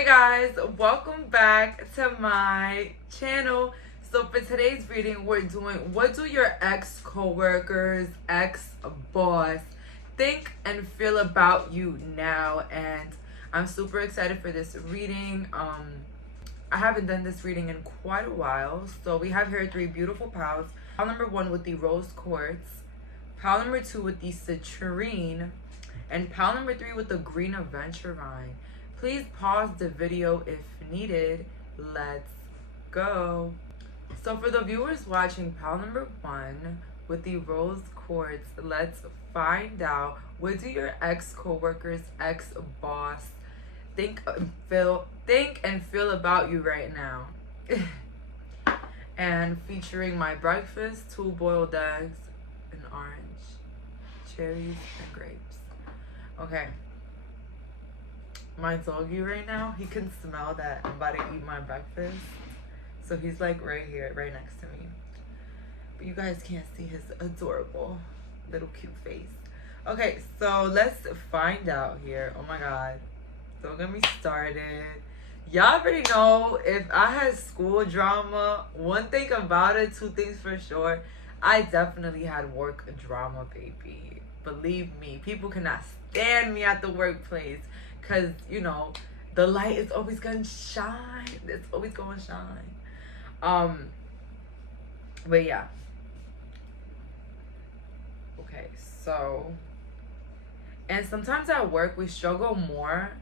Hey guys, welcome back to my channel. So for today's reading, we're doing what do your ex-coworkers, ex-boss think and feel about you now? And I'm super excited for this reading. I haven't done this reading in quite a while. So we have here 3 beautiful piles. Pile number 1 with the rose quartz, pile number 2 with the citrine, and pile number 3 with the green aventurine. Please pause the video if needed. Let's go. So for the viewers watching pile number 1 with the rose quartz, let's find out, what do your ex-coworkers, ex-boss think and feel about you right now? And featuring my breakfast, 2 boiled eggs, an orange, cherries, and grapes. Okay. My doggy right now, he can smell that I'm about to eat my breakfast. So he's like right here, right next to me. But you guys can't see his adorable little cute face. Okay, so let's find out here. Oh my God. Don't get me started. Y'all already know if I had school drama, one thing about it, 2 things for sure. I definitely had work drama, baby. Believe me, people cannot stand me at the workplace. Because, you know, the light is always going to shine. It's always going to shine. But yeah. Okay, so. And sometimes at work, we struggle more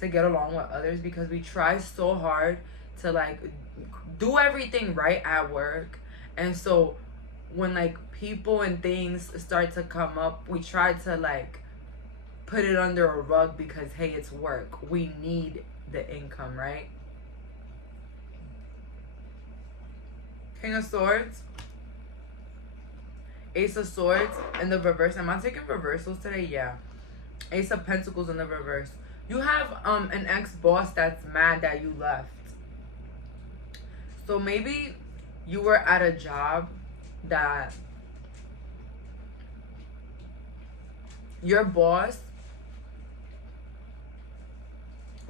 to get along with others because we try so hard to, like, do everything right at work. And so when, like, people and things start to come up, we try to, like, put it under a rug because, hey, it's work. We need the income, right? King of Swords, Ace of Swords in the reverse. Am I taking reversals today? Yeah. Ace of Pentacles in the reverse. You have an ex-boss that's mad that you left. So maybe you were at a job that your boss,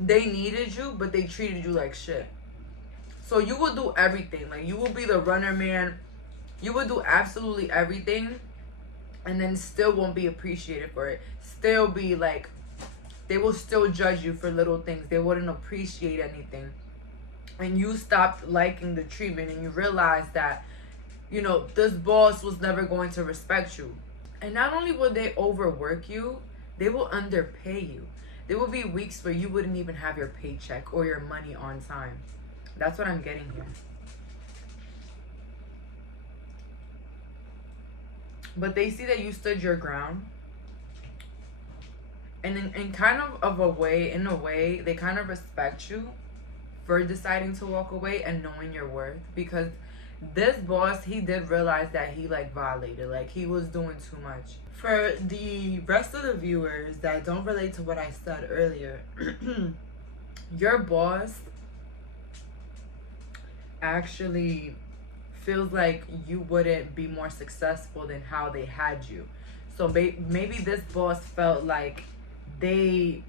they needed you, but they treated you like shit. So you will do everything. Like, you will be the runner man. You will do absolutely everything. And then still won't be appreciated for it. Still be like, they will still judge you for little things. They wouldn't appreciate anything. And you stopped liking the treatment. And you realized that, you know, this boss was never going to respect you. And not only will they overwork you, they will underpay you. There will be weeks where you wouldn't even have your paycheck or your money on time. That's what I'm getting here. But they see that you stood your ground. And in kind of a way, they kind of respect you for deciding to walk away and knowing your worth. Because this boss, he did realize that he, like, violated. Like, he was doing too much. For the rest of the viewers that don't relate to what I said earlier, your boss actually feels like you wouldn't be more successful than how they had you. So maybe this boss felt like they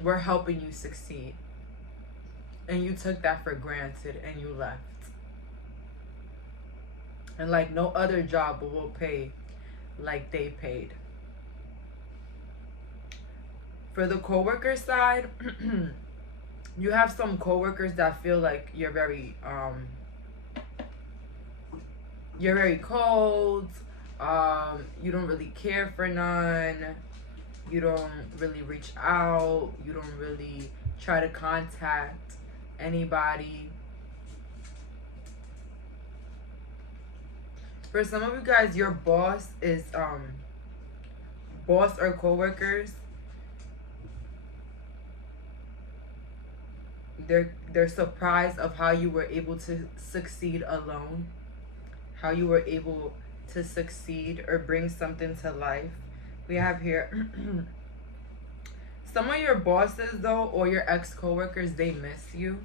were helping you succeed. And you took that for granted and you left. And like no other job will pay like they paid. For the coworker side, you have some coworkers that feel like you're very cold. You don't really care for none. You don't really reach out. You don't really try to contact anybody. For some of you guys, your boss is boss or coworkers. They're surprised of how you were able to succeed alone. How you were able to succeed or bring something to life. We have here some of your bosses though, or your ex-coworkers, they miss you.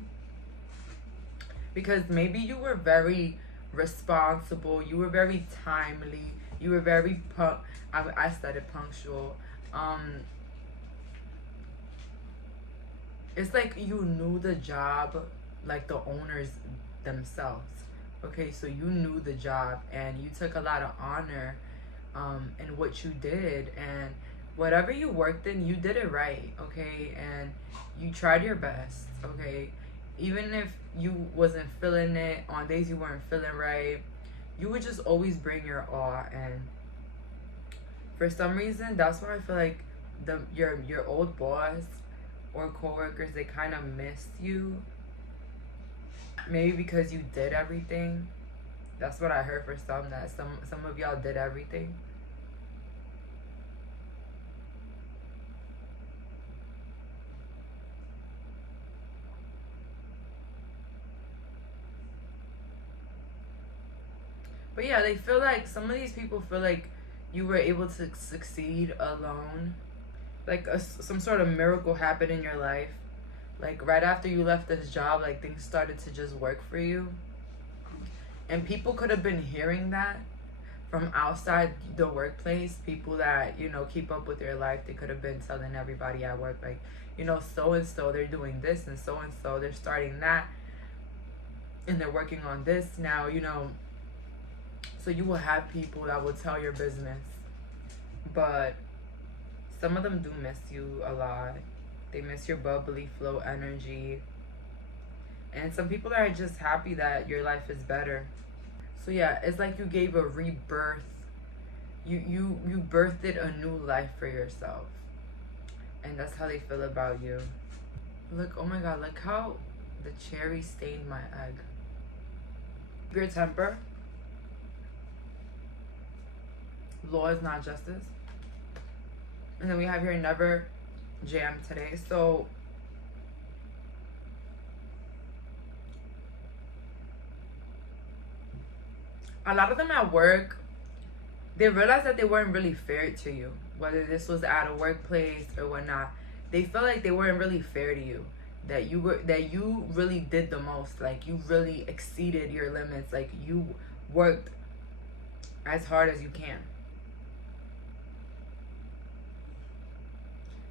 Because maybe you were very responsible, you were very timely, you were very I said it, punctual. it's like you knew the job like the owners themselves. Okay, so you knew the job and you took a lot of honor in what you did, and whatever you worked in, you did it right. Okay, and you tried your best. Okay, even if you wasn't feeling it on days you weren't feeling right, you would just always bring your all. And for some reason, that's why I feel like your old boss or coworkers, they kind of missed you. Maybe because you did everything. That's what I heard for some, that some of y'all did everything. But yeah, they feel like, some of these people feel like you were able to succeed alone. Like some sort of miracle happened in your life. Like right after you left this job, like things started to just work for you. And people could have been hearing that from outside the workplace. People that, you know, keep up with your life, they could have been telling everybody at work, like, you know, so and so, they're doing this, and so they're starting that, and they're working on this now, you know. So you will have people that will tell your business. But some of them do miss you a lot. They miss your bubbly flow energy. And some people are just happy that your life is better. So yeah, it's like you gave a rebirth. You birthed a new life for yourself. And that's how they feel about you. Look, oh my God, look how the cherry stained my egg. Your temper. Law is not justice. And then we have here never jam today. So a lot of them at work, they realized that they weren't really fair to you, whether this was at a workplace or whatnot. They felt like they weren't really fair to you, that you really did the most, like you really exceeded your limits, like you worked as hard as you can.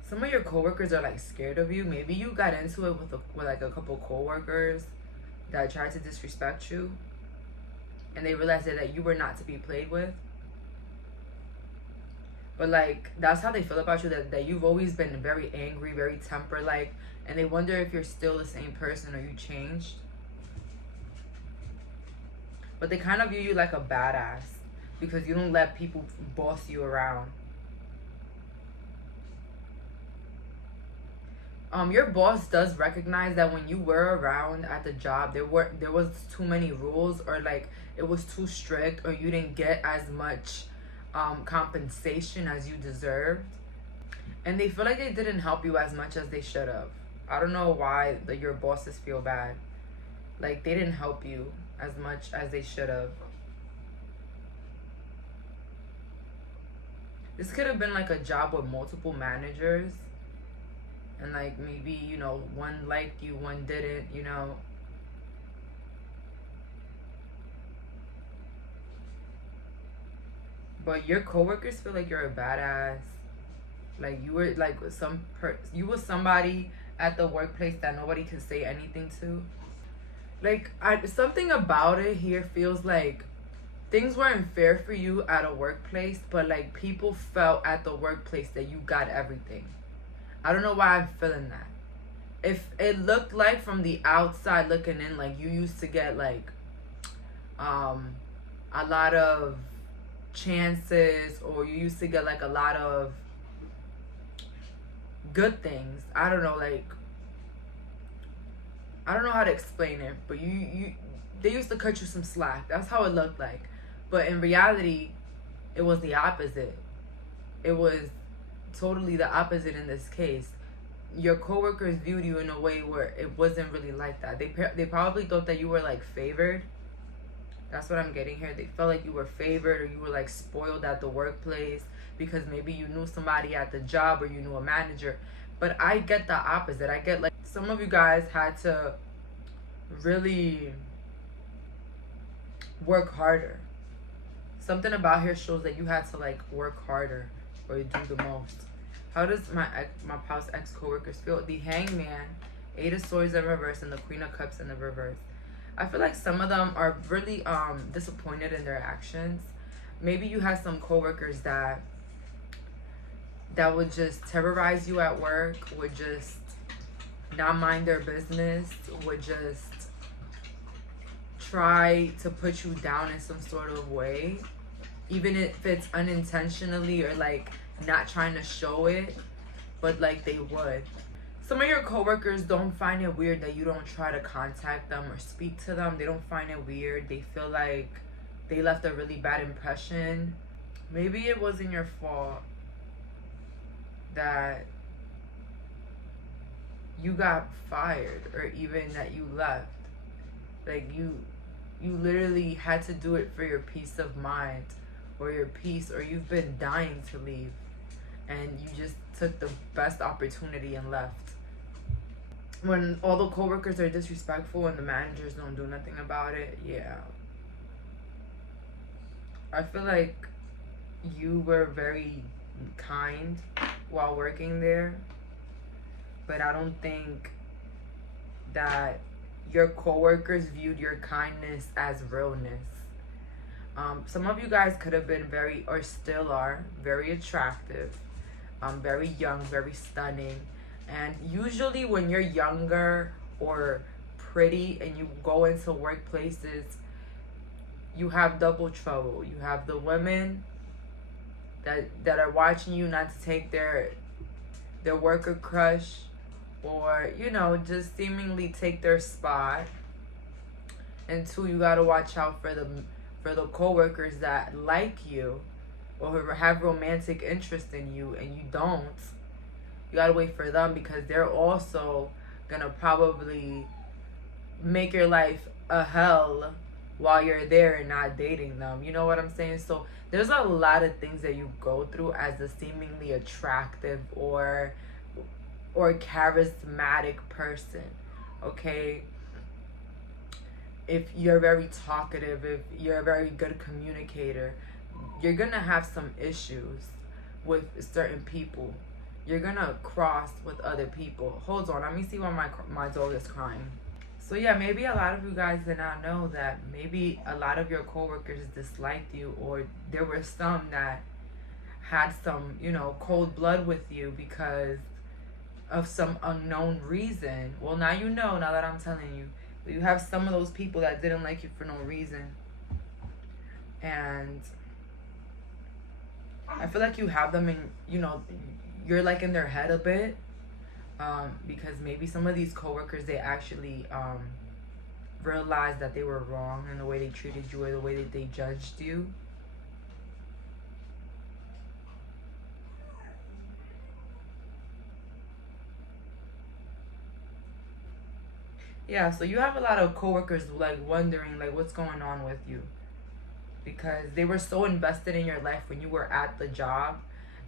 Some of your coworkers are like scared of you. Maybe you got into it with like a couple coworkers that tried to disrespect you, and they realized that you were not to be played with. But like that's how they feel about you, that you've always been very angry, very temper-like, and they wonder if you're still the same person or you changed. But they kind of view you like a badass because you don't let people boss you around. Your boss does recognize that when you were around at the job, there was too many rules, or like it was too strict, or you didn't get as much compensation as you deserved, and they feel like they didn't help you as much as they should have. I don't know why your bosses feel bad, like they didn't help you as much as they should have. This could have been like a job with multiple managers, and like maybe, you know, one liked you, one didn't, you know. But your coworkers feel like you're a badass. Like you were like you was somebody at the workplace that nobody could say anything to. Like something about it here feels like things weren't fair for you at a workplace, but like people felt at the workplace that you got everything. I don't know why I'm feeling that. If it looked like from the outside looking in, like you used to get like a lot of chances, or you used to get like a lot of good things. I don't know, like I don't know how to explain it, but they used to cut you some slack. That's how it looked like. But in reality, it was the opposite. It was totally the opposite in this case. Your coworkers viewed you in a way where it wasn't really like that. They probably thought that you were like favored. That's what I'm getting here. They felt like you were favored, or you were like spoiled at the workplace because maybe you knew somebody at the job, or you knew a manager. But I get the opposite. I get like some of you guys had to really work harder. Something about here shows that you had to like work harder or do the most. How does my past ex coworkers feel? The Hangman, Eight of Swords in reverse, and the Queen of Cups in the reverse. I feel like some of them are really disappointed in their actions. Maybe you have some coworkers that would just terrorize you at work, would just not mind their business, would just try to put you down in some sort of way, even if it's unintentionally or like not trying to show it, but like they would. Some of your coworkers don't find it weird that you don't try to contact them or speak to them. They don't find it weird. They feel like they left a really bad impression. Maybe it wasn't your fault that you got fired or even that you left. Like you literally had to do it for your peace of mind or your peace, or you've been dying to leave and you just took the best opportunity and left. When all the coworkers are disrespectful and the managers don't do nothing about it, yeah. I feel like you were very kind while working there, but I don't think that your coworkers viewed your kindness as realness. Some of you guys could have been very, or still are, very attractive, very young, very stunning. And usually when you're younger or pretty and you go into workplaces, you have double trouble. You have the women that are watching you not to take their worker crush, or you know, just seemingly take their spot. And two, you gotta watch out for the coworkers that like you or have romantic interest in you and you don't. You gotta wait for them, because they're also gonna probably make your life a hell while you're there and not dating them. You know what I'm saying? So there's a lot of things that you go through as a seemingly attractive or charismatic person, okay? If you're very talkative, if you're a very good communicator, you're gonna have some issues with certain people. You're gonna cross with other people. Hold on, let me see why my dog is crying. So yeah, maybe a lot of you guys did not know that maybe a lot of your coworkers disliked you, or there were some that had some, you know, cold blood with you because of some unknown reason. Well, now you know, now that I'm telling you. You have some of those people that didn't like you for no reason. And I feel like you have them in, you know, you're like in their head a bit. Because maybe some of these coworkers, they actually realized that they were wrong in the way they treated you or the way that they judged you. Yeah, so you have a lot of coworkers like wondering like what's going on with you, because they were so invested in your life when you were at the job,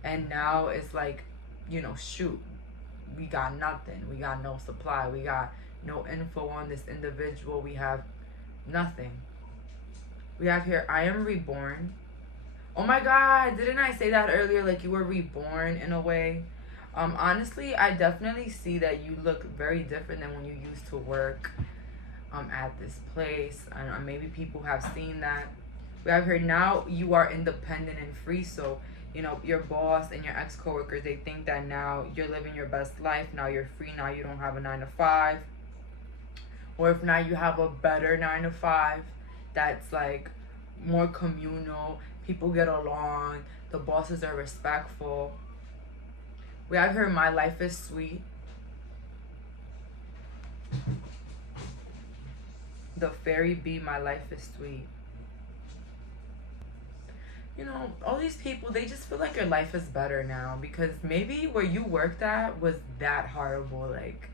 and now it's like, you know, shoot, we got nothing. We got no supply. We got no info on this individual. We have nothing. We have here, I am reborn. Oh my God, didn't I say that earlier? Like you were reborn in a way. Honestly, I definitely see that you look very different than when you used to work at this place. And maybe people have seen that. We have here, now you are independent and free. So, you know, your boss and your ex-coworkers, they think that now you're living your best life. Now you're free. Now you don't have a 9-to-5. Or if now you have a better 9-to-5 that's like more communal. People get along. The bosses are respectful. We have here, my life is sweet. The fairy bee, my life is sweet. You know, all these people, they just feel like your life is better now, because maybe where you worked at was that horrible. Like,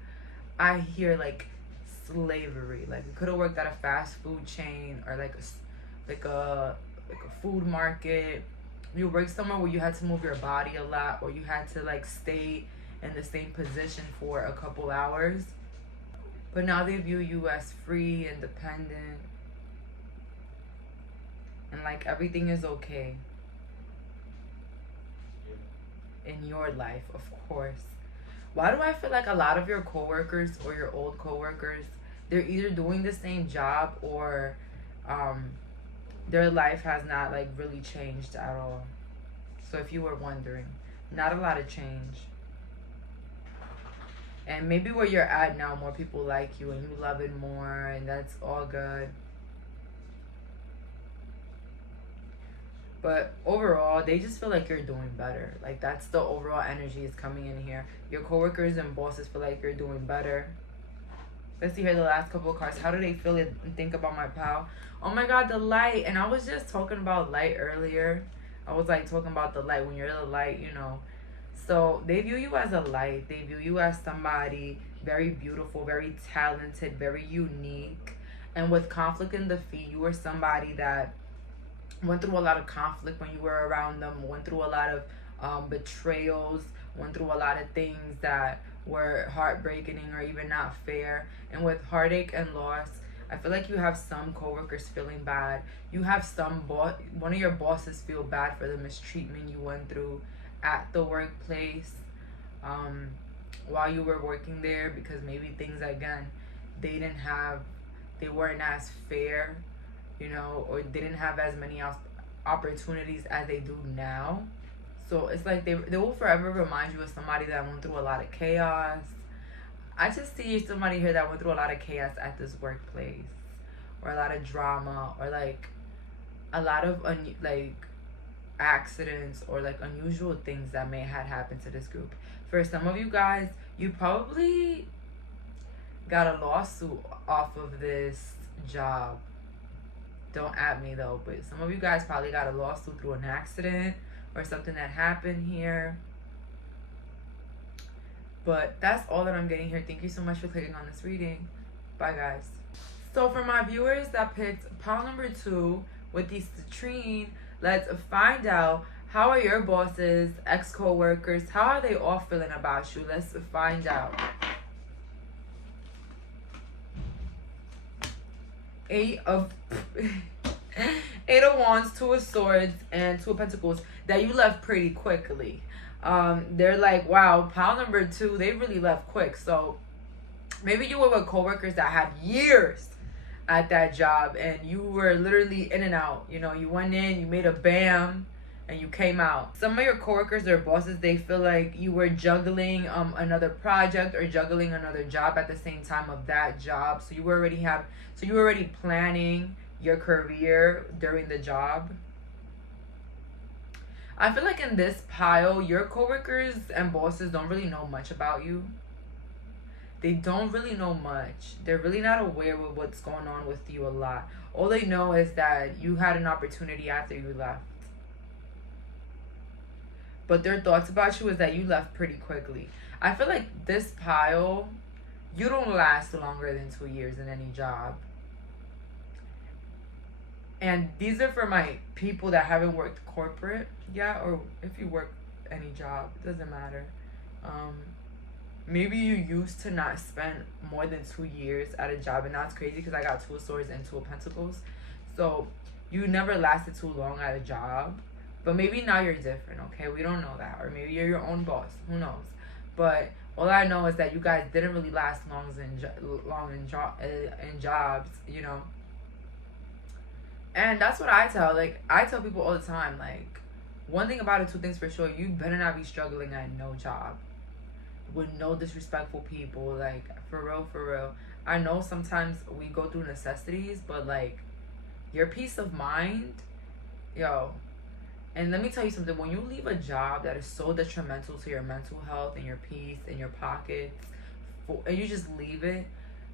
I hear like slavery. Like, you could have worked at a fast food chain or like a food market. You work somewhere where you had to move your body a lot, or you had to like stay in the same position for a couple hours. But now they view you as free, independent, and like everything is okay. in your life, of course. Why do I feel like a lot of your coworkers or your old coworkers, they're either doing the same job or their life has not like really changed at all. So if you were wondering, not a lot of change. And maybe where you're at now, more people like you and you love it more, and that's all good. But overall, they just feel like you're doing better. Like, that's the overall energy is coming in here. Your coworkers and bosses feel like you're doing better. Let's see here the last couple of cards. How do they feel it and think about my pal? Oh my God, the light. And I was just talking about light earlier. I was like talking about the light. When you're the light, you know. So they view you as a light. They view you as somebody very beautiful, very talented, very unique. And with conflict in the feet, you were somebody that went through a lot of conflict when you were around them, went through a lot of betrayals, went through a lot of things that were heartbreaking or even not fair. And with heartache and loss, I feel like you have some coworkers feeling bad. You have one of your bosses feel bad for the mistreatment you went through at the workplace while you were working there, because maybe things, again, they weren't as fair, you know, or they didn't have as many opportunities as they do now. So it's like they will forever remind you of somebody that went through a lot of chaos. I just see somebody here that went through a lot of chaos at this workplace, or a lot of drama, or like a lot of accidents or like unusual things that may have happened to this group. For some of you guys, you probably got a lawsuit off of this job. Don't at me though, but some of you guys probably got a lawsuit through an accident or something that happened here. But that's all that I'm getting here. Thank you so much for clicking on this reading. Bye, guys. So for my viewers that picked pile number 2 with the citrine, let's find out, how are your bosses, ex-co-workers, how are they all feeling about you? Let's find out. 8 of Wands, 2 of Swords, and 2 of Pentacles, that you left pretty quickly. They're like, wow, pile number 2, they really left quick. So maybe you were with coworkers that had years at that job and you were literally in and out. You know, you went in, you made a bam, and you came out. Some of your coworkers or bosses, they feel like you were juggling another project or juggling another job at the same time of that job. So you were already planning your career during the job. I feel like in this pile, your coworkers and bosses don't really know much about you. They don't really know much. They're really not aware of what's going on with you a lot. All they know is that you had an opportunity after you left. But their thoughts about you is that you left pretty quickly. I feel like this pile, you don't last longer than 2 years in any job. And these are for my people that haven't worked corporate yet, or if you work any job, it doesn't matter. Maybe you used to not spend more than 2 years at a job, and that's crazy because I got 2 of Swords and 2 of Pentacles. So you never lasted too long at a job, but maybe now you're different, okay? We don't know that, or maybe you're your own boss, who knows? But all I know is that you guys didn't really last long in jobs, you know? And that's what I tell people all the time, like, one thing about it, 2 things for sure, you better not be struggling at no job with no disrespectful people, like, for real. I know sometimes we go through necessities, but like, your peace of mind, yo. And let me tell you something, when you leave a job that is so detrimental to your mental health and your peace and your pockets, and you just leave it,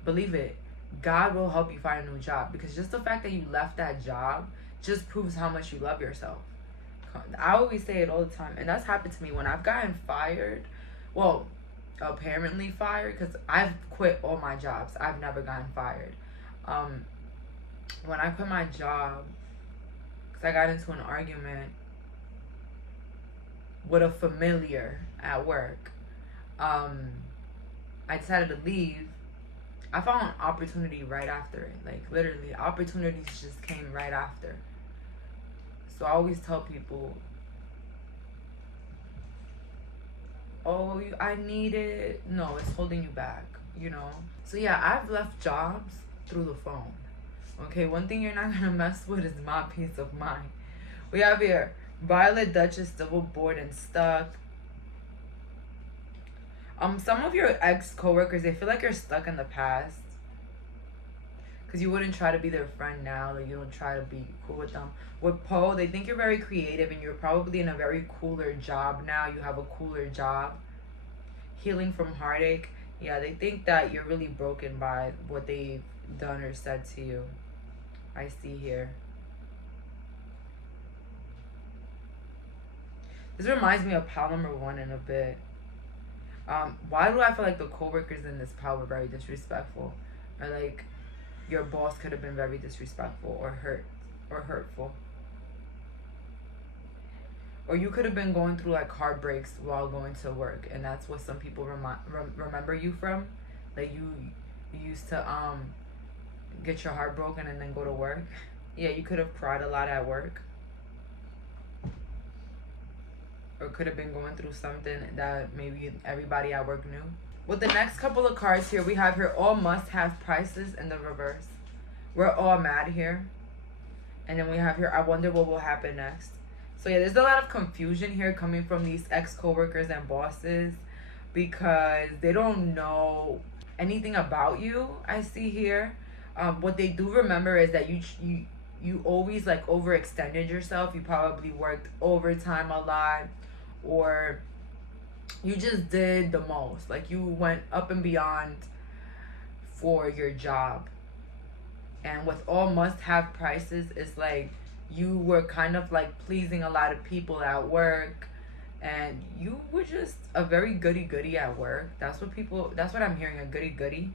believe it, God will help you find a new job, because just the fact that you left that job just proves how much you love yourself. I always say it all the time, and that's happened to me when I've gotten fired. Well, apparently fired, because I've quit all my jobs. I've never gotten fired. When I quit my job, because I got into an argument with a familiar at work, I decided to leave. I found an opportunity right after it. Like, literally, opportunities just came right after. So I always tell people, oh, I need it. No, it's holding you back, you know? So yeah, I've left jobs through the phone. Okay, one thing you're not gonna mess with is my peace of mind. We have here Violet Duchess, double bored and stuck. Some of your ex-coworkers, they feel like you're stuck in the past. Because you wouldn't try to be their friend now. Like, you don't try to be cool with them. With Poe, they think you're very creative and you're probably in a very cooler job now. You have a cooler job. Healing from heartache. Yeah, they think that you're really broken by what they've done or said to you. I see here. This reminds me of pile number 1 in a bit. Why do I feel like the coworkers in this pile were very disrespectful? Or like your boss could have been very disrespectful or hurtful. Or you could have been going through like heartbreaks while going to work, and that's what some people remember you from. Like you used to get your heart broken and then go to work. Yeah, you could have cried a lot at work. Or could have been going through something that maybe everybody at work knew. With the next couple of cards here, we have here all must-have prices in the reverse. We're all mad here. And then we have here, I wonder what will happen next. So yeah, there's a lot of confusion here coming from these ex-coworkers and bosses because they don't know anything about you, I see here. What they do remember is that you always like overextended yourself. You probably worked overtime a lot, or you just did the most. Like you went up and beyond for your job. And with all must-have prices, it's like you were kind of like pleasing a lot of people at work, and you were just a very goody-goody at work. That's what I'm hearing, a goody-goody.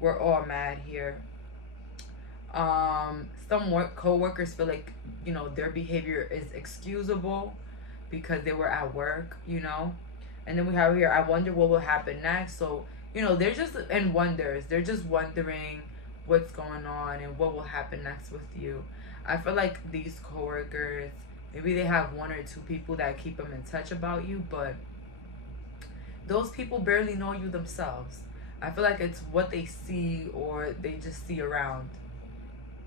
We're all mad here. Some co-workers feel like, you know, their behavior is excusable because they were at work, you know. And then we have here, I wonder what will happen next. So, you know, they're just in wonders. They're just wondering what's going on and what will happen next with you. I feel like these coworkers, maybe they have 1 or 2 people that keep them in touch about you, but those people barely know you themselves. I feel like it's what they see or they just see around,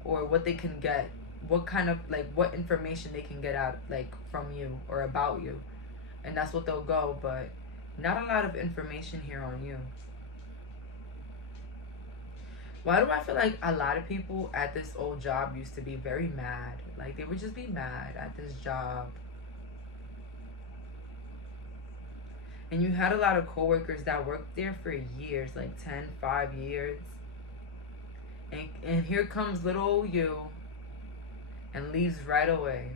or what they can get, what kind of like what information they can get out like from you or about you, and that's what they'll go. But not a lot of information here on you. Why do I feel like a lot of people at this old job used to be very mad? Like they would just be mad at this job. And you had a lot of coworkers that worked there for years, like 5 years. And here comes little old you and leaves right away.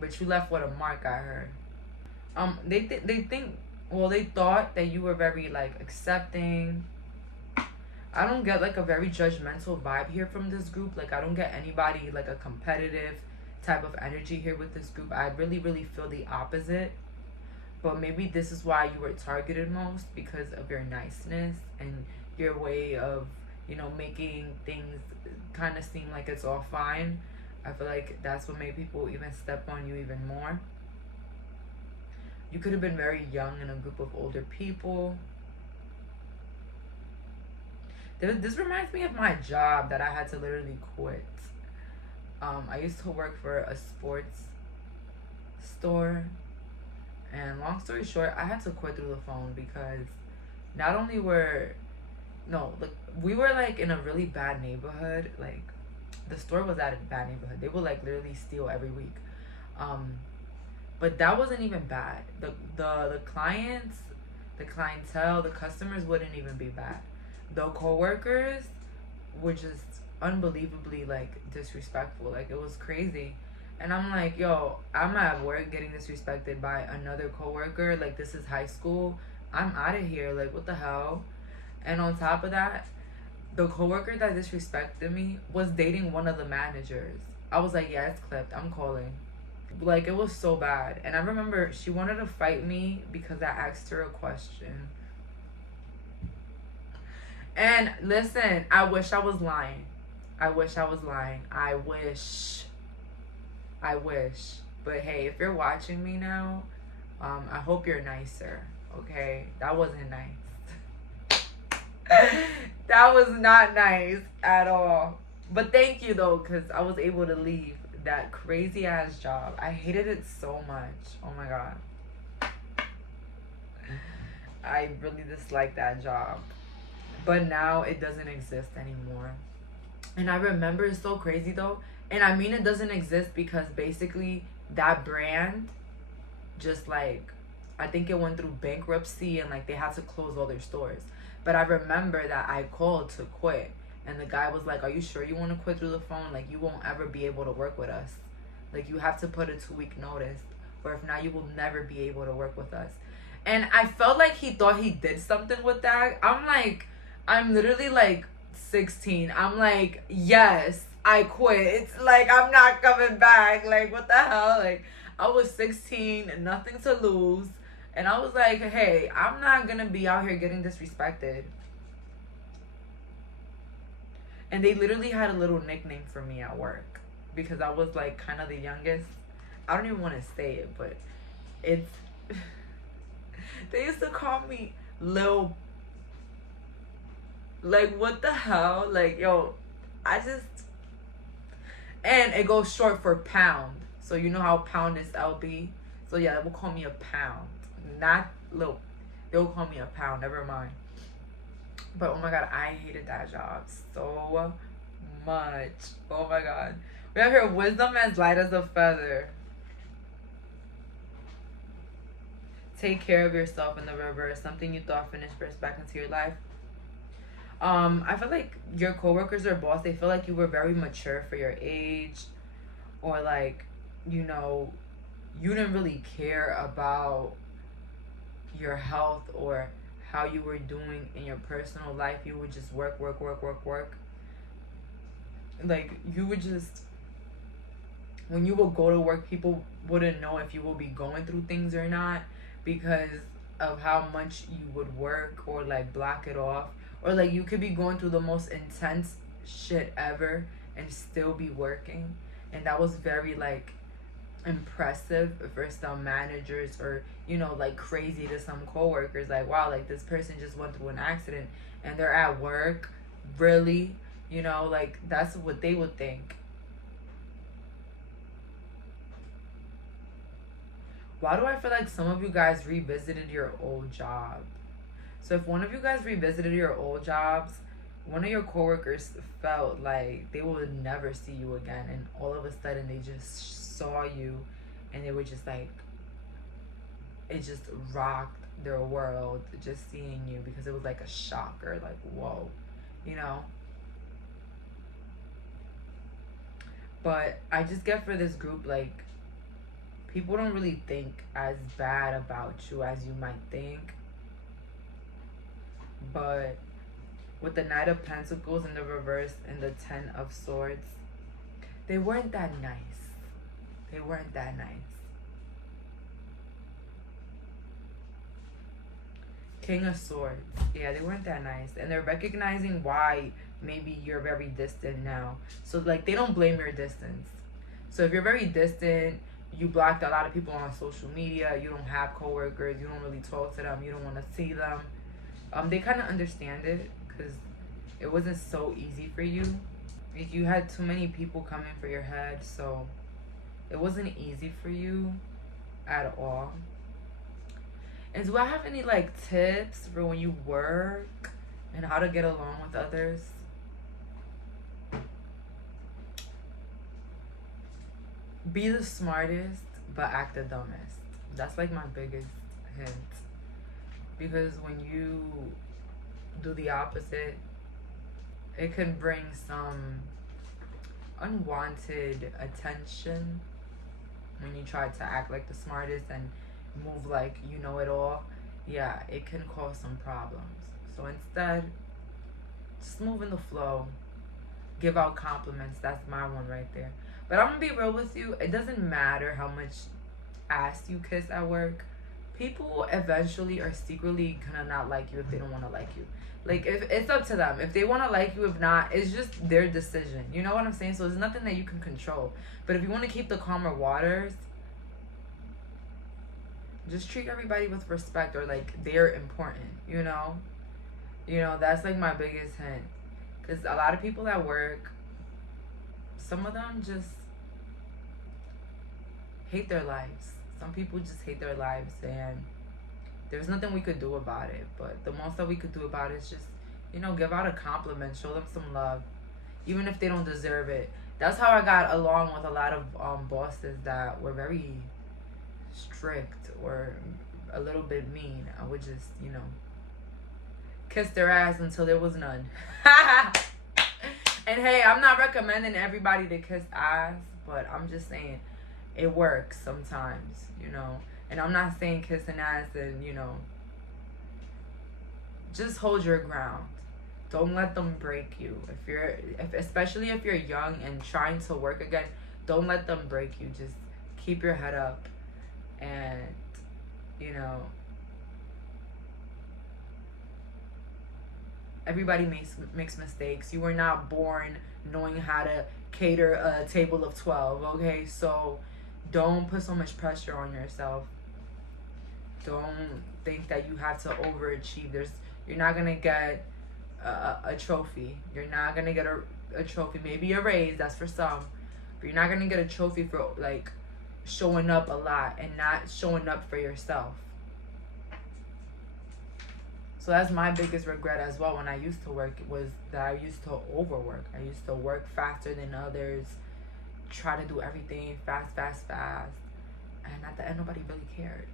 But you left with a mark, I heard. They thought that you were very like accepting. I don't get like a very judgmental vibe here from this group. Like I don't get anybody like a competitive type of energy here with this group. I really, really feel the opposite. But maybe this is why you were targeted most, because of your niceness and your way of, you know, making things kind of seem like it's all fine. I feel like that's what made people even step on you even more. You could have been very young in a group of older people. This reminds me of my job that I had to literally quit. I used to work for a sports store. And long story short, I had to quit through the phone because not only we were like in a really bad neighborhood. Like the store was at a bad neighborhood. They would like literally steal every week. But that wasn't even bad. The clients, the clientele, the customers wouldn't even be bad. The coworkers were just unbelievably like disrespectful. Like it was crazy. And I'm like, yo, I'm at work getting disrespected by another coworker. Like, this is high school. I'm out of here. Like, what the hell? And on top of that, the coworker that disrespected me was dating one of the managers. I was like, yeah, it's clipped. I'm calling. Like, it was so bad. And I remember she wanted to fight me because I asked her a question. And listen, I wish I was lying. I wish. But hey, if you're watching me now, I hope you're nicer. Okay, that wasn't nice. That was not nice at all. But thank you though, because I was able to leave that crazy ass job. I hated it so much. Oh my god. I really disliked that job. But now it doesn't exist anymore. And I remember, it's so crazy though. And I mean, it doesn't exist because basically that brand just like, I think it went through bankruptcy and like they had to close all their stores. But I remember that I called to quit. And the guy was like, are you sure you want to quit through the phone? Like, you won't ever be able to work with us. Like, you have to put a 2-week notice. Or if not, you will never be able to work with us. And I felt like he thought he did something with that. I'm like, I'm literally like 16. I'm like, yes, I quit. It's like, I'm not coming back. Like, what the hell? Like, I was 16, nothing to lose. And I was like, hey, I'm not going to be out here getting disrespected. And they literally had a little nickname for me at work because I was like kind of the youngest. I don't even want to say it, but it's they used to call me Lil. Like, what the hell? Like, yo, I just, and it goes short for pound. So you know how pound is LB. So yeah, they will call me a pound, not Lil. They will call me a pound. Never mind. But oh my god, I hated that job so much. Oh my god. We have here wisdom as light as a feather. Take care of yourself in the reverse. Something you thought finished burst back into your life. I feel like your coworkers or boss, they feel like you were very mature for your age. Or like, you know, you didn't really care about your health or how you were doing in your personal life. You would just work. Like, you would just, when you would go to work, people wouldn't know if you will be going through things or not because of how much you would work, or like block it off, or like you could be going through the most intense shit ever and still be working. And that was very like impressive for some managers, or you know, like crazy to some coworkers. Like, wow, like this person just went through an accident and they're at work. Really? You know, like that's what they would think. Why do I feel like some of you guys revisited your old job? So if one of you guys revisited your old jobs, one of your coworkers felt like they would never see you again, and all of a sudden they just saw you and they were just like, it just rocked their world just seeing you, because it was like a shocker, like, whoa, you know. But I just get for this group, like, people don't really think as bad about you as you might think. But with the Knight of Pentacles in the reverse and the Ten of Swords, they weren't that nice. They weren't that nice. King of Swords. Yeah, they weren't that nice. And they're recognizing why maybe you're very distant now. So, like, they don't blame your distance. So if you're very distant, you blocked a lot of people on social media, you don't have coworkers, you don't really talk to them, you don't want to see them. They kind of understand it because it wasn't so easy for you. Like, you had too many people coming for your head, so it wasn't easy for you at all. And do I have any like tips for when you work and how to get along with others? Be the smartest, but act the dumbest. That's like my biggest hint. Because when you do the opposite, it can bring some unwanted attention when you try to act like the smartest and move like you know it all. Yeah, it can cause some problems. So instead, just move in the flow. Give out compliments. That's my one right there. But I'm gonna be real with you. It doesn't matter how much ass you kiss at work. People eventually are secretly gonna not like you if they don't want to like you. Like, if it's up to them. If they want to like you, if not, it's just their decision. You know what I'm saying? So there's nothing that you can control. But if you want to keep the calmer waters, just treat everybody with respect, or like they're important, you know? You know, that's like my biggest hint. Because a lot of people at work, some of them just hate their lives. Some people just hate their lives, and there's nothing we could do about it. But the most that we could do about it is just, you know, give out a compliment, show them some love, even if they don't deserve it. That's how I got along with a lot of bosses that were very strict or a little bit mean. I would just, you know, kiss their ass until there was none. And hey, I'm not recommending everybody to kiss ass, but I'm just saying it works sometimes, you know. And I'm not saying kissing ass and, you know, just hold your ground. Don't let them break you. Especially if you're young and trying to work again, don't let them break you. Just keep your head up, and, you know, everybody makes mistakes. You were not born knowing how to cater a table of 12, okay? So don't put so much pressure on yourself. Don't think that you have to overachieve. You're not gonna get a trophy. You're not gonna get a trophy. Maybe a raise, that's for some, but you're not gonna get a trophy for like showing up a lot and not showing up for yourself. So that's my biggest regret as well when I used to work, was that I used to overwork. I used to work faster than others, try to do everything fast. And at the end, nobody really cared.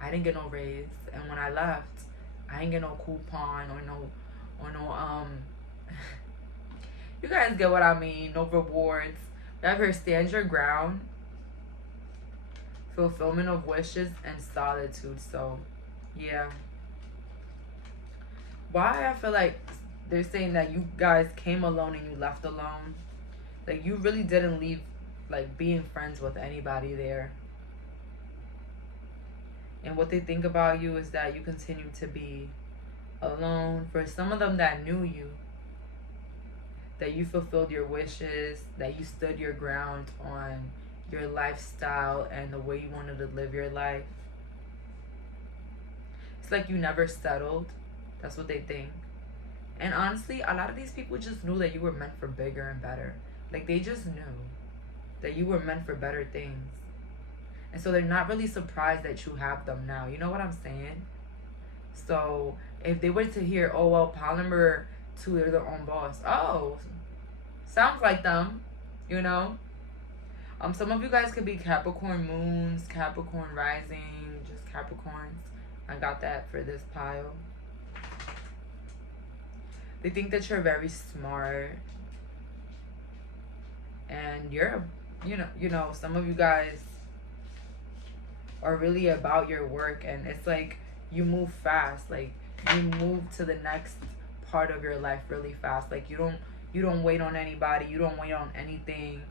I didn't get no raise. And when I left, I didn't get no coupon or no, you guys get what I mean, no rewards. Ever stand your ground, fulfillment of wishes, and solitude. So, yeah. Why I feel like they're saying that you guys came alone and you left alone. Like, you really didn't leave, like, being friends with anybody there. And what they think about you is that you continue to be alone. For some of them that knew you, that you fulfilled your wishes, that you stood your ground on your lifestyle and the way you wanted to live your life. It's like you never settled. That's what they think. And honestly, a lot of these people just knew that you were meant for bigger and better. Like, they just knew that you were meant for better things. And so they're not really surprised that you have them now. You know what I'm saying? So if they were to hear, oh, well, Polymer 2, they're their own boss. Oh, sounds like them, you know? Some of you guys could be Capricorn moons, Capricorn rising, just Capricorns. I got that for this pile. They think that you're very smart. And you're, you know, some of you guys are really about your work, and it's like you move fast. Like, you move to the next part of your life really fast. Like, you don't wait on anybody. You don't wait on anything.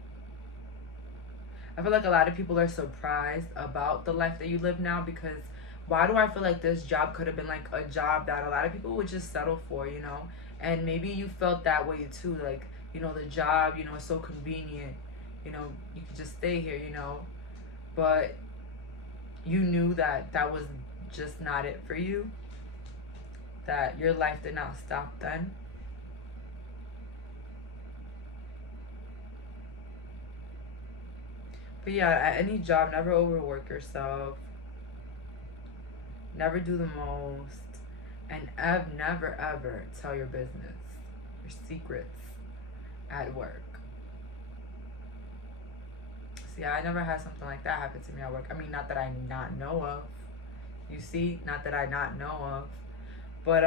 I feel like a lot of people are surprised about the life that you live now, because why do I feel like this job could have been like a job that a lot of people would just settle for, you know? And maybe you felt that way too. Like, you know, the job, you know, is so convenient. You know, you could just stay here, you know. But you knew that that was just not it for you. That your life did not stop then. But yeah, at any job, never overwork yourself. Never do the most. And never ever tell your business, your secrets at work. See, I never had something like that happen to me at work. I mean, not that I not know of. You see? Not that I not know of. But,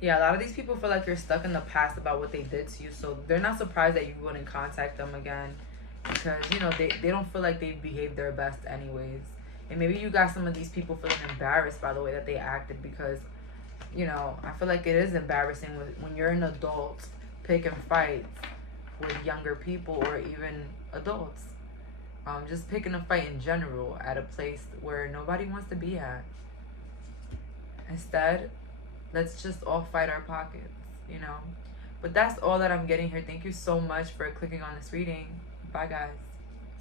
yeah, a lot of these people feel like you're stuck in the past about what they did to you. So they're not surprised that you wouldn't contact them again. Because, you know, they don't feel like they behaved their best anyways. And maybe you got some of these people feeling embarrassed by the way that they acted, because, you know, I feel like it is embarrassing when you're an adult picking fights with younger people or even adults. Just picking a fight in general at a place where nobody wants to be at. Instead, let's just all fight our pockets, you know. But that's all that I'm getting here. Thank you so much for clicking on this reading. Bye, guys.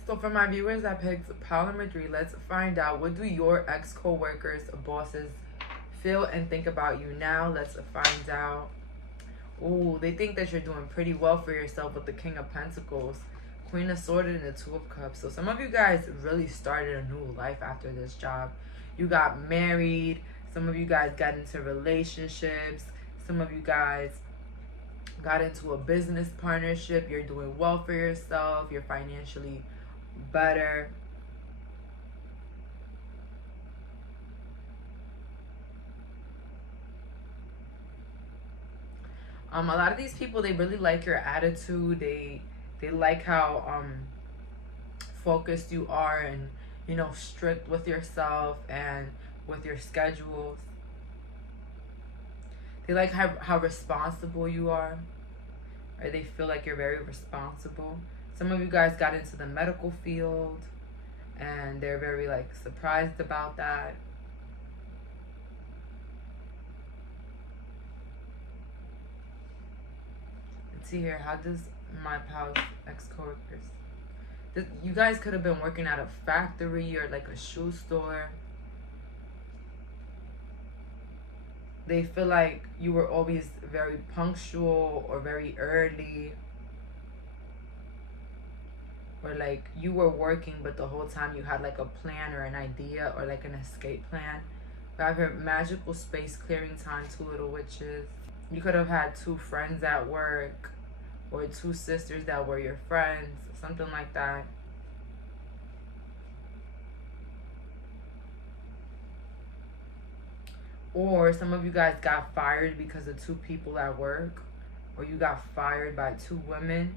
So for my viewers that picked pile number 3, let's find out, what do your ex co-workers, bosses feel and think about you now? Let's find out. Ooh, they think that you're doing pretty well for yourself with the King of Pentacles, Queen of Swords, and the Two of Cups. So some of you guys really started a new life after this job. You got married. Some of you guys got into relationships. Some of you guys got into a business partnership. You're doing well for yourself. You're financially better. A lot of these people, they really like your attitude. They like how focused you are, and you know, strict with yourself and with your schedules. They like how responsible you are, or they feel like you're very responsible. Some of you guys got into the medical field, and they're very like surprised about that. Let's see here. How does my pals ex-coworkers? You guys could have been working at a factory or like a shoe store. They feel like you were always very punctual or very early. Or like you were working, but the whole time you had like a plan or an idea or like an escape plan. But I've heard magical space clearing time, 2 little witches. You could have had 2 friends at work, or 2 sisters that were your friends, something like that. Or some of you guys got fired because of 2 people at work, or you got fired by 2 women.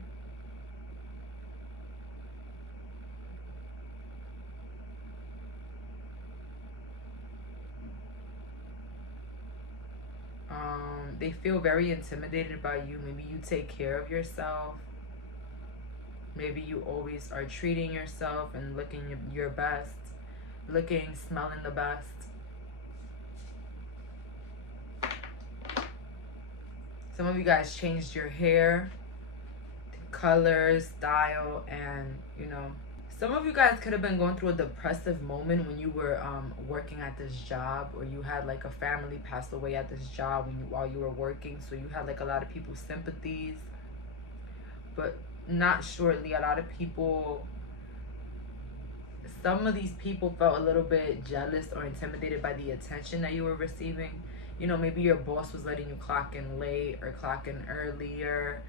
They feel very intimidated by you. Maybe you take care of yourself. Maybe you always are treating yourself and looking your best. Smelling the best. Some of you guys changed your hair, color, style, and you know, some of you guys could have been going through a depressive moment when you were working at this job, or you had like a family passed away at this job while you were working, so you had like a lot of people's sympathies. But not shortly, a lot of people, some of these people felt a little bit jealous or intimidated by the attention that you were receiving. You know, maybe your boss was letting you clock in late or clock in earlier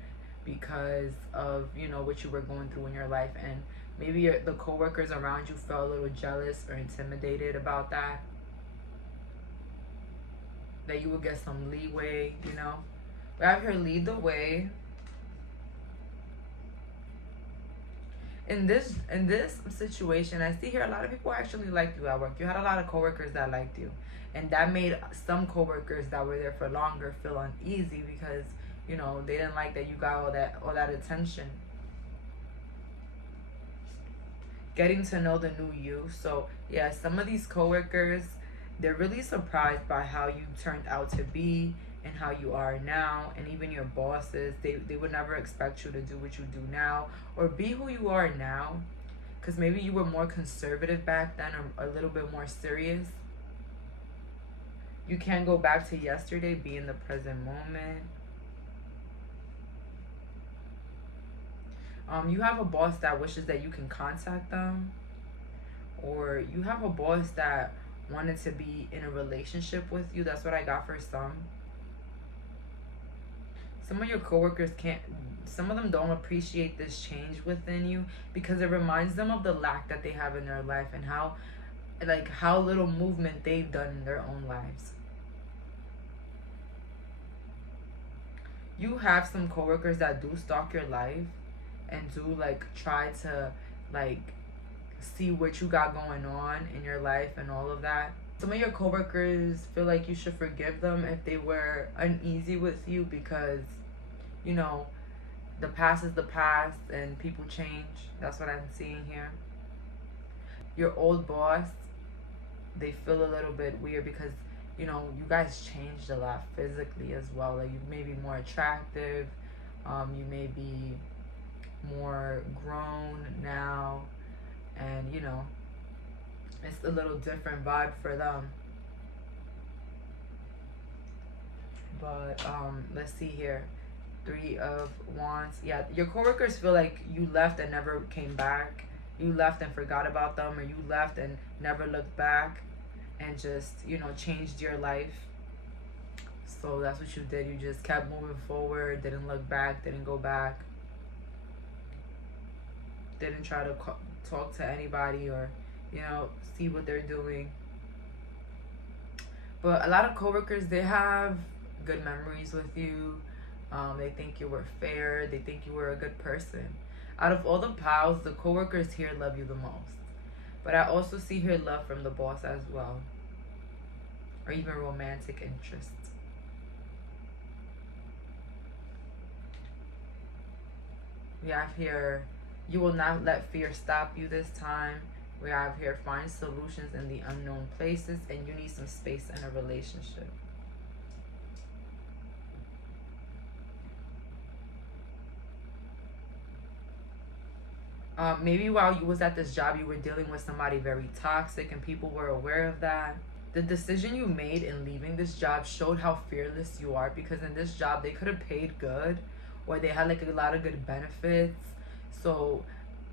because of, you know, what you were going through in your life. And maybe the coworkers around you felt a little jealous or intimidated about that. That you would get some leeway, you know. But I have here, lead the way. In this situation, I see here a lot of people actually liked you at work. You had a lot of coworkers that liked you. And that made some coworkers that were there for longer feel uneasy because, you know, they didn't like that you got all that attention. Getting to know the new you. So yeah, some of these coworkers, they're really surprised by how you turned out to be and how you are now. And even your bosses, they would never expect you to do what you do now or be who you are now, because maybe you were more conservative back then, or a little bit more serious. You can't go back to yesterday. Be in the present moment. You have a boss that wishes that you can contact them, or you have a boss that wanted to be in a relationship with you. That's what I got for some. Some of your coworkers some of them don't appreciate this change within you because it reminds them of the lack that they have in their life and how little movement they've done in their own lives. You have some coworkers that do stalk your life and do try to see what you got going on in your life and all of that. Some of your coworkers feel like you should forgive them if they were uneasy with you because, you know, the past is the past and people change. That's what I'm seeing here. Your old boss, they feel a little bit weird because, you know, you guys changed a lot physically as well. Like, you may be more attractive. You may be more grown now. and you know, it's a little different vibe for them. But let's see here. 3 of Wands. Yeah, your coworkers feel like you left and never came back. You left and forgot about them, or you left and never looked back and just, you know, changed your life. So that's what you did. You just kept moving forward, didn't look back, didn't go back, didn't try to talk to anybody, or, you know, see what they're doing. But a lot of coworkers, they have good memories with you. They think you were fair. They think you were a good person. Out of all the pals, the coworkers here love you the most. But I also see here love from the boss as well, or even romantic interest. We have here, you will not let fear stop you this time. We have here, find solutions in the unknown places, and you need some space in a relationship. Maybe while you was at this job, you were dealing with somebody very toxic and people were aware of that. The decision you made in leaving this job showed how fearless you are, because in this job, they could have paid good, or they had like a lot of good benefits. So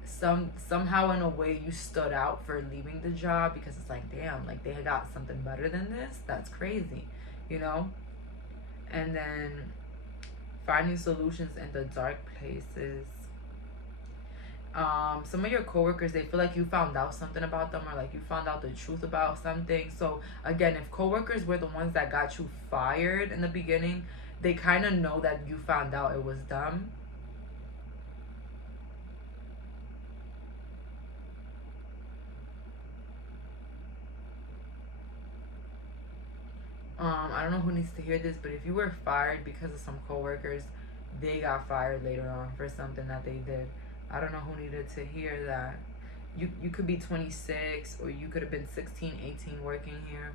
somehow in a way you stood out for leaving the job, because it's like, damn, like they got something better than this. That's crazy, you know? And then finding solutions in the dark places. Some of your coworkers, they feel like you found out something about them, or like you found out the truth about something. So again, if coworkers were the ones that got you fired in the beginning, they kind of know that you found out it was them. I don't know who needs to hear this, but if you were fired because of some coworkers, they got fired later on for something that they did. I don't know who needed to hear that. You could be 26, or you could have been 16, 18 working here.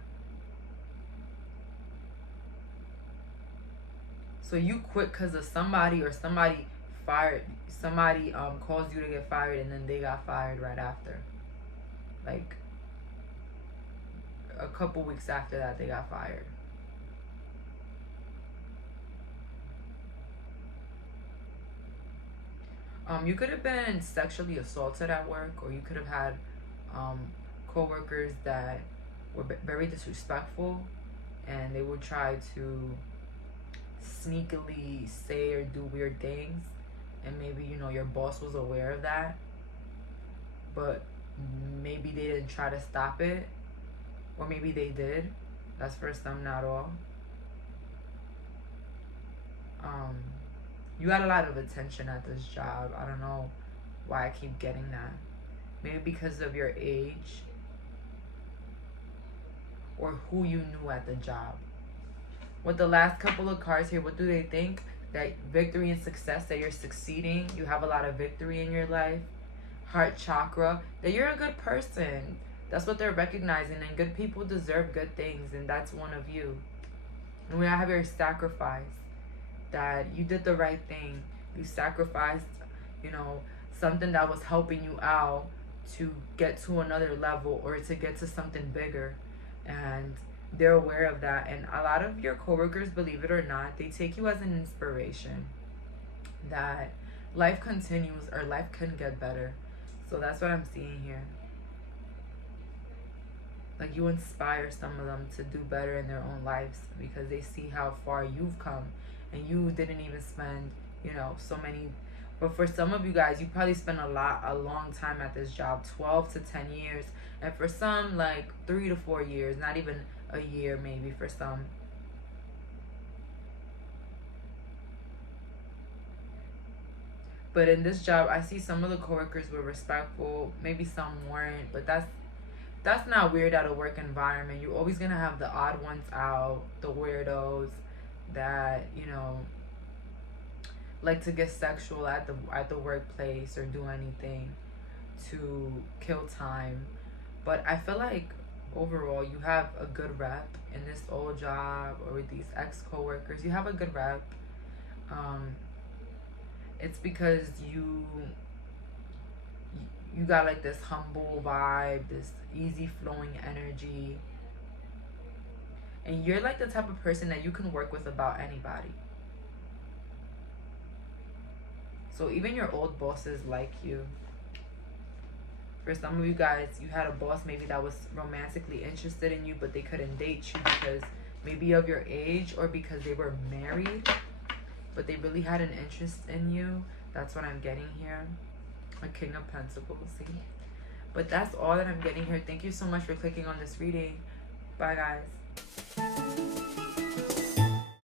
So you quit because of somebody, or somebody fired, somebody caused you to get fired, and then they got fired right after. Like a couple weeks after that, they got fired. You could have been sexually assaulted at work, or you could have had coworkers that were very disrespectful, and they would try to sneakily say or do weird things, and maybe, you know, your boss was aware of that, but maybe they didn't try to stop it, or maybe they did. That's for some, not all. You got a lot of attention at this job. I don't know why I keep getting that. Maybe because of your age, or who you knew at the job. With the last couple of cards here, what do they think? That victory and success, that you're succeeding, you have a lot of victory in your life. Heart chakra, that you're a good person. That's what they're recognizing, and good people deserve good things, and that's one of you. And we have your sacrifice, that you did the right thing. You sacrificed, you know, something that was helping you out to get to another level, or to get to something bigger. And they're aware of that. And a lot of your coworkers, believe it or not, they take you as an inspiration, that life continues, or life can get better. So that's what I'm seeing here. Like you inspire some of them to do better in their own lives, because they see how far you've come, and you didn't even spend, you know, so many. But for some of you guys, you probably spent a long time at this job, 12 to 10 years. And for some, like 3 to 4 years, not even a year maybe for some. But in this job, I see some of the coworkers were respectful, maybe some weren't, but that's not weird at a work environment. You're always gonna have the odd ones out, the weirdos that, you know, like to get sexual at the workplace, or do anything to kill time. But I feel like overall you have a good rep in this old job, or with these ex-coworkers. You have a good rep. It's because you got like this humble vibe, this easy flowing energy. And you're like the type of person that you can work with about anybody. So even your old bosses like you. For some of you guys, you had a boss maybe that was romantically interested in you, but they couldn't date you because maybe of your age or because they were married, but they really had an interest in you. That's what I'm getting here. A King of Pentacles, see? But that's all that I'm getting here. Thank you so much for clicking on this reading. Bye, guys.